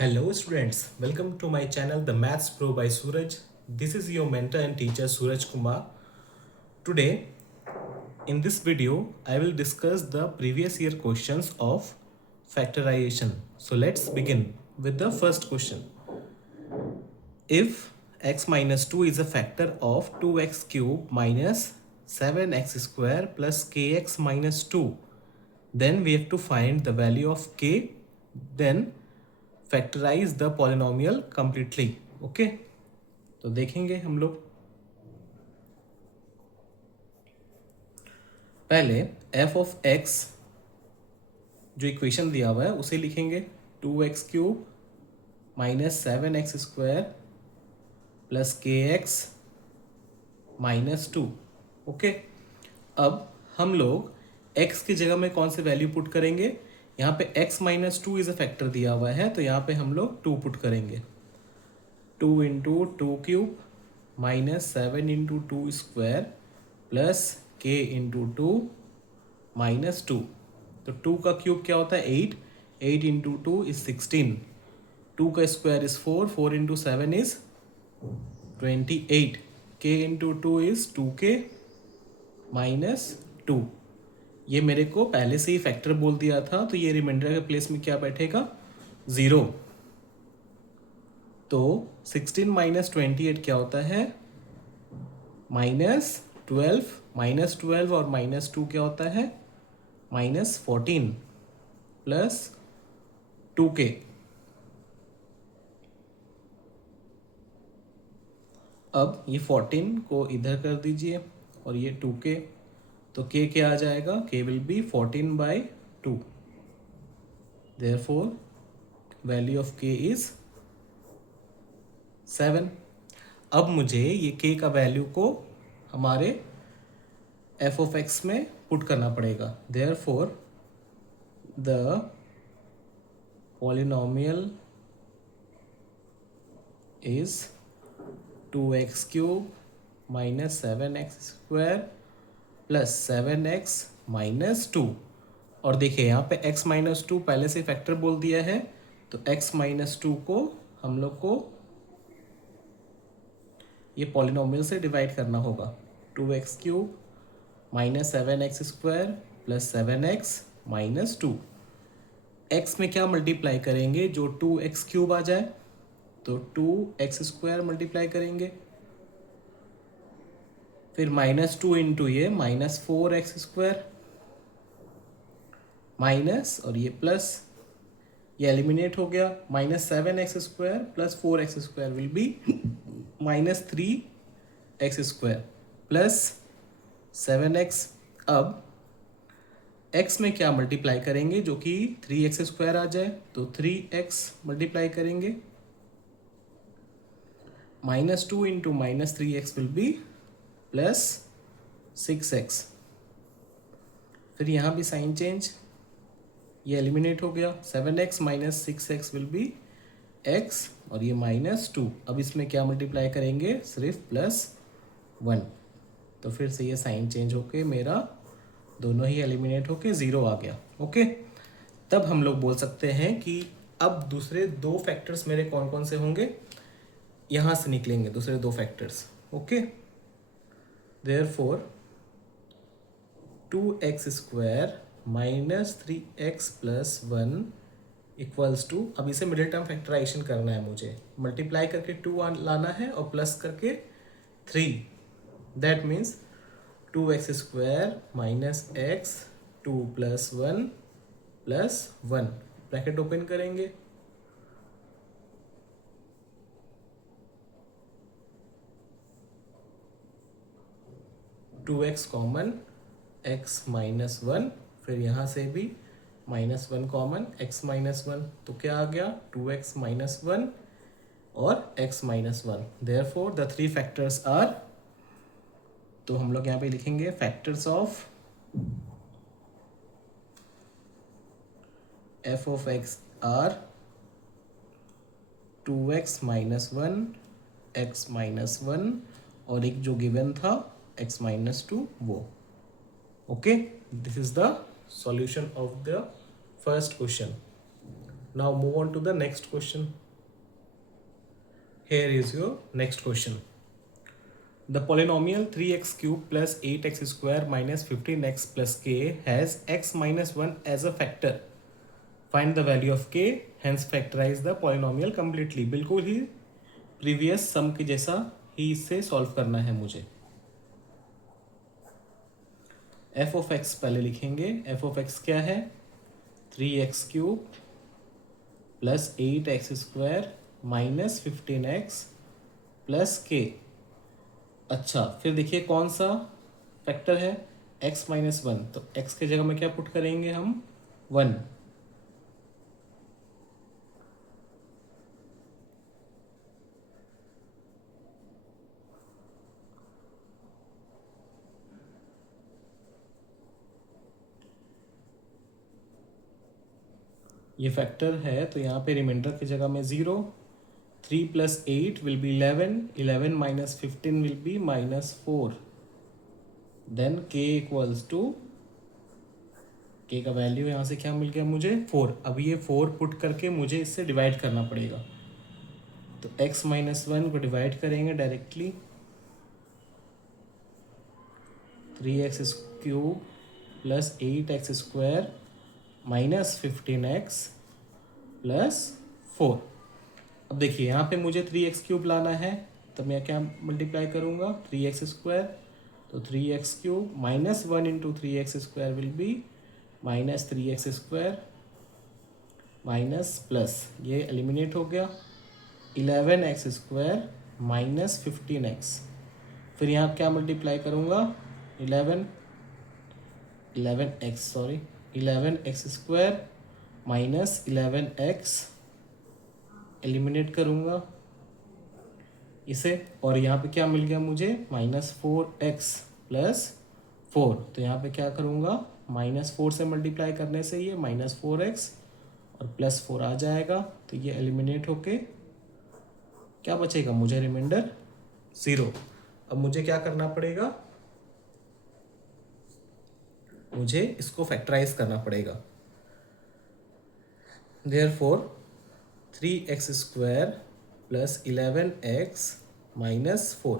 Hello students, welcome to my channel The Maths Pro by Suraj. This is your mentor and teacher Suraj Kumar. Today in this video I will discuss the previous year questions of factorization. So let's begin with the first question. If x minus 2 is a factor of 2x cube minus 7x square plus kx minus 2, then we have to find the value of k, then factorise the polynomial completely. Okay, तो देखेंगे हम लोग. पहले f of x जो equation दिया हुआ है उसे लिखेंगे 2x cube minus 7x square plus k x minus 2. Okay, अब हम लोग x की जगह में कौन से वैल्यू पुट करेंगे. यहाँ पे x minus 2 is a factor दिया हुआ है, तो यहाँ पे हम लोग 2 पुट करेंगे. 2 into 2 cube minus 7 into 2 square plus k into 2 minus 2. तो 2 का क्यूब क्या होता है 8. 8 इंटू 2 इज 16. 2 का square is 4. 4 into 7 is 28. k into 2 is 2k minus 2. ये मेरे को पहले से ही फैक्टर बोल दिया था, तो ये रिमाइंडर के प्लेस में क्या बैठेगा 0. तो 16 माइनस 28 क्या होता है माइनस 12. माइनस 12 और माइनस 2 क्या होता है माइनस 14 प्लस 2k. अब ये 14 को इधर कर दीजिए और ये 2k, तो k क्या आ जाएगा k will be 14 by 2. Therefore value of k is 7. अब मुझे ये k का वैल्यू को हमारे f ऑफ x में पुट करना पड़ेगा. Therefore the polynomial is 2x cube minus 7x square plus 7x minus 2. और देखिए यहाँ पे x माइनस 2 पहले से फैक्टर बोल दिया है, तो x माइनस 2 को हम लोग को ये पॉलिनोमियल से डिवाइड करना होगा. 2x cube minus 7x square plus 7x minus 2. x में क्या मल्टीप्लाई करेंगे जो 2x क्यूब आ जाए, तो 2x स्क्वायर मल्टीप्लाई करेंगे, फिर माइनस 2 इंटू ये माइनस 4x स्क्वायर माइनस और ये प्लस, ये एलिमिनेट हो गया. Minus 7x square plus 4x square will be minus 3x square plus 7x. अब x में क्या मल्टीप्लाई करेंगे जो कि 3x स्क्वायर आ जाए, तो 3x मल्टीप्लाई करेंगे. Minus 2 into minus 3x will be plus 6x. फिर यहाँ भी साइन चेंज, ये एलिमिनेट हो गया. 7x minus 6x will be x और ये माइनस 2. अब इसमें क्या मल्टीप्लाई करेंगे सिर्फ प्लस 1, तो फिर से ये साइन चेंज होके मेरा दोनों ही एलिमिनेट होके 0 आ गया. ओके, तब हम लोग बोल सकते हैं कि अब दूसरे दो फैक्टर्स मेरे कौन कौन से होंगे, यहाँ से निकलेंगे दूसरे दो factors. Okay, therefore 2x square minus 3x plus 1 equals to, अब इसे मिडिल टर्म फैक्टराइजेशन करना है मुझे. मल्टीप्लाई करके 2 लाना है और प्लस करके 3. That means 2x square minus x 2 plus 1 plus 1. Bracket open करेंगे, two x common x minus 1, फिर यहाँ से भी माइनस 1 कॉमन x माइनस 1, तो क्या आ गया 2x माइनस 1 और x minus 1. Therefore the three factors are, तो हम लोग यहाँ पे लिखेंगे factors of f of x are 2x minus 1 x minus 1 और एक जो गिवन था x माइनस 2 वो. Okay, this is the solution of the first question. Now move on to the next question. Here is your next question. The polynomial 3x cube plus 8x square minus 15x plus k has x minus 1 as a factor. Find the value of k, hence factorize the polynomial completely. बिल्कुल ही previous सम के जैसा ही इसे solve करना है मुझे. F of x पहले लिखेंगे. F of x क्या है? 3x cube plus 8x square minus 15x plus के. अच्छा, फिर देखिए कौन सा फैक्टर है? x minus 1. तो x के जगह में क्या पुट करेंगे हम? 1. ये फैक्टर है तो यहाँ पे रिमाइंडर की जगह में 0. 3 plus 8 will be 11. 11 minus 15 will be minus 4. Then k equals to, k का वैल्यू यहाँ से क्या मिल गया मुझे? 4. अब ये 4 पुट करके मुझे इससे डिवाइड करना पड़ेगा. तो x माइनस 1 को डिवाइड करेंगे directly. 3x cube plus 8x square minus 15x plus 4. अब देखिए यहाँ पे मुझे 3x क्यूब लाना है, तब मैं क्या मल्टीप्लाई करूँगा? 3x square. तो 3x cube minus 1 into 3x square will be minus 3x square minus plus, ये एलिमिनेट हो गया. 11x square minus 15x. फिर यहाँ क्या मल्टीप्लाई करूँगा? 11x square minus 11x eliminate करूँगा इसे. और यहाँ पे क्या मिल गया मुझे? Minus 4x plus 4. तो यहाँ पे क्या करूँगा? माइनस 4 से मल्टीप्लाई करने से ये माइनस 4x और प्लस 4 आ जाएगा. तो ये एलिमिनेट होके क्या बचेगा मुझे? रिमाइंडर 0. अब मुझे क्या करना पड़ेगा? मुझे इसको फैक्टराइज करना पड़ेगा. Therefore 3x square plus 11x minus 4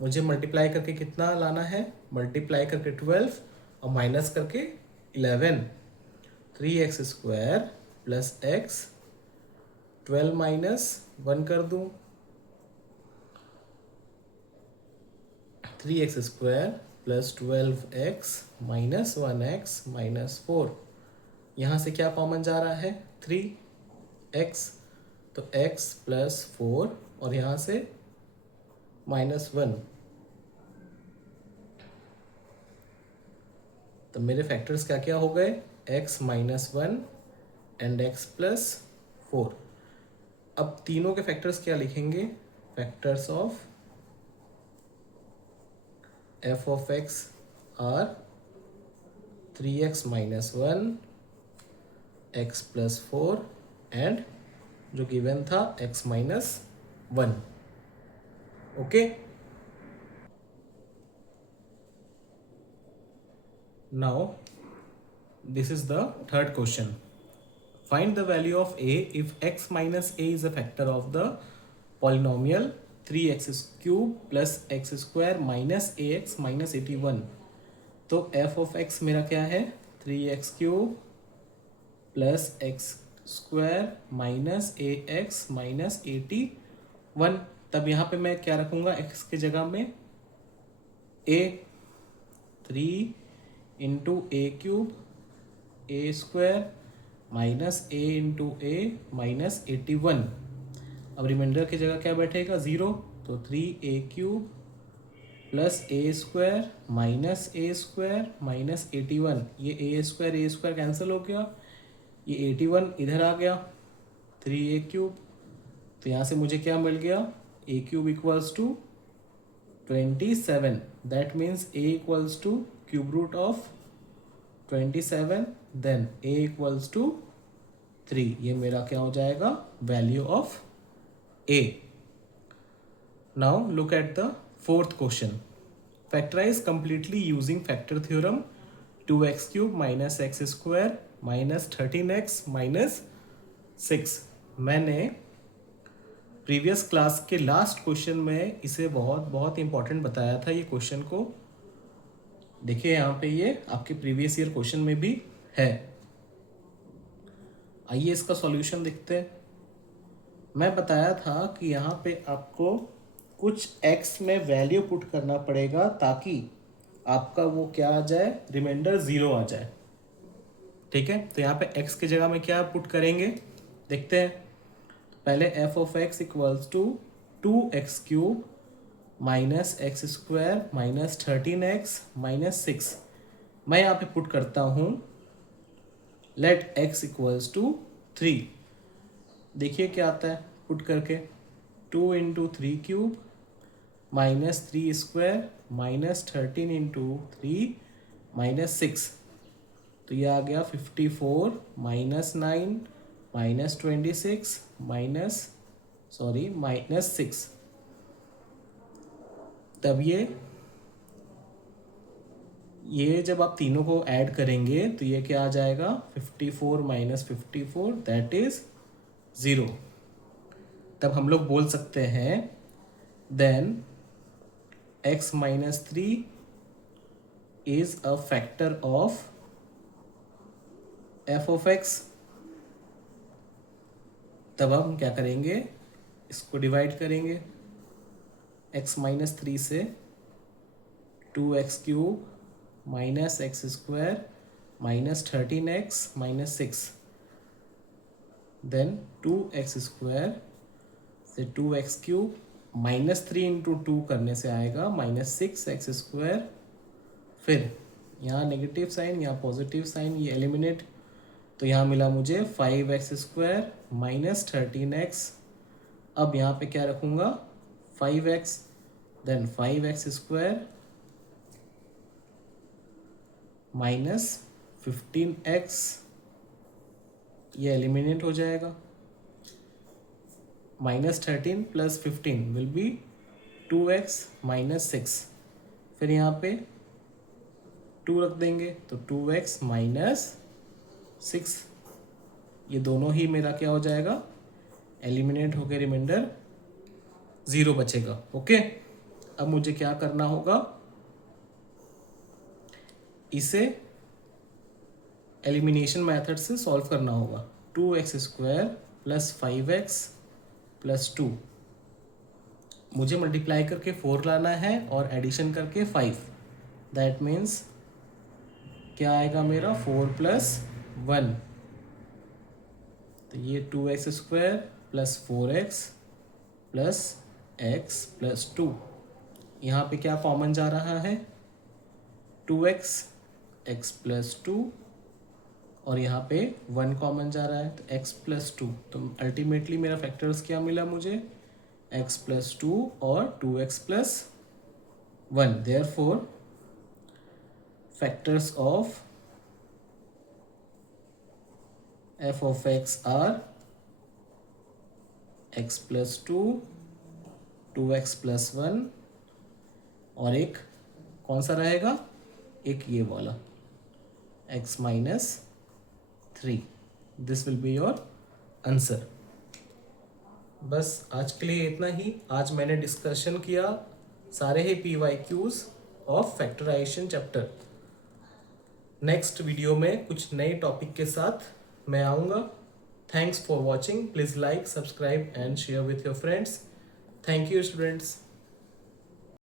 मुझे मल्टीप्लाई करके कितना लाना है? मल्टीप्लाई करके 12 और माइनस करके 11. 3x square plus x 12 minus 1 कर दूँ. 3x square plus 12x minus 1x minus 4. यहाँ से क्या कॉमन जा रहा है? 3x. तो x प्लस 4 और यहाँ से माइनस 1. तो मेरे फैक्टर्स क्या क्या हो गए? x minus 1 and x plus 4. अब तीनों के फैक्टर्स क्या लिखेंगे? Factors of f of x are 3x minus 1 x plus 4 and जो गिवन था x minus 1. Okay. Now this is the third question. Find the value of a if x माइनस a is a factor of the polynomial 3x cube plus x square minus ax minus 81. तो f of x मेरा क्या है? 3x cube plus x square minus ax minus 81. तब यहाँ पे मैं क्या रखूँगा x के जगह में? a. 3 into A cube A square minus a into A minus 81. अब रिमाइंडर की जगह क्या बैठेगा? 0. तो 3a क्यूब प्लस ए स्क्वायर माइनस ए स्क्वायर माइनस 81. ये ए स्क्वायर कैंसिल हो गया. ये 81 इधर आ गया. 3a cube. तो यहाँ से मुझे क्या मिल गया? a cube equals to 27. That means a equals to cube root of 27. Then a equals to 3. ये मेरा क्या हो जाएगा? Value of a. Now look at the fourth question. Factorise completely using factor theorem. 2x cube minus x square minus 13x minus 6। मैंने previous class के last question में इसे बहुत बहुत इंपॉर्टेंट बताया था ये क्वेश्चन को। देखिए यहाँ पे ये आपके प्रीवियस ईयर क्वेश्चन में भी है। आइए इसका सॉल्यूशन देखते हैं। मैं बताया था कि यहाँ पे आपको कुछ x में वैल्यू पुट करना पड़ेगा ताकि आपका वो क्या आ जाए, रिमाइंडर 0 आ जाए। ठीक है, तो यहाँ पे x की जगह में क्या पुट करेंगे देखते हैं। पहले f of x equals to 2x³ minus x square minus 13x minus 6। मैं यहाँ पे पुट करता हूँ लेट x इक्वल्स टू 3। देखिए क्या आता है पुट करके, 2 into 3³ minus 3 square minus 13 into 3 minus 6। तो ये आ गया 54 माइनस 9 माइनस 26 माइनस माइनस 6। तब ये जब आप तीनों को ऐड करेंगे तो ये क्या आ जाएगा, 54 माइनस 54 दैट इज 0। तब हम लोग बोल सकते हैं then x minus 3 is a factor of f of x। तब हम क्या करेंगे, इसको डिवाइड करेंगे x माइनस 3 से 2x³ minus x square minus 13x minus 6, then 2x² से 2x³ माइनस 3 इंटू 2 करने से आएगा माइनस 6x²। फिर यहाँ नेगेटिव साइन, यहाँ पॉजिटिव साइन, ये एलिमिनेट, तो यहाँ मिला मुझे 5x² माइनस 13x। अब यहाँ पे क्या रखूँगा 5x, then 5x² minus 15x, ये एलिमिनेट हो जाएगा। Minus 13 plus 15 will be 2x minus 6। फिर यहाँ पे 2 रख देंगे तो 2x माइनस 6, ये दोनों ही मेरा क्या हो जाएगा, एलिमिनेट होकर रिमाइंडर 0 बचेगा। ओके, अब मुझे क्या करना होगा, इसे एलिमिनेशन मेथड से सॉल्व करना होगा। 2x² प्लस 5x प्लस 2, मुझे मल्टीप्लाई करके 4 लाना है और एडिशन करके 5। दैट मीन्स क्या आएगा मेरा 4 प्लस 1, तो ये 2x² plus 4x plus x plus 2। यहाँ पे क्या कॉमन जा रहा है, 2x x प्लस 2, और यहाँ पे 1 कॉमन जा रहा है तो x प्लस 2। तो अल्टीमेटली मेरा फैक्टर्स क्या मिला मुझे, x प्लस 2 और 2x plus 1। Therefore factors of f of x are x plus 2, 2x plus 1, और एक कौन सा रहेगा, एक ये वाला x minus 3। This will be your answer. बस आज के लिए इतना ही। आज मैंने डिस्कशन किया सारे ही PYQs of factorisation chapter. Next video में कुछ नए टॉपिक के साथ मैं आऊँगा। Thanks for watching. Please like, subscribe and share with your friends. Thank you students.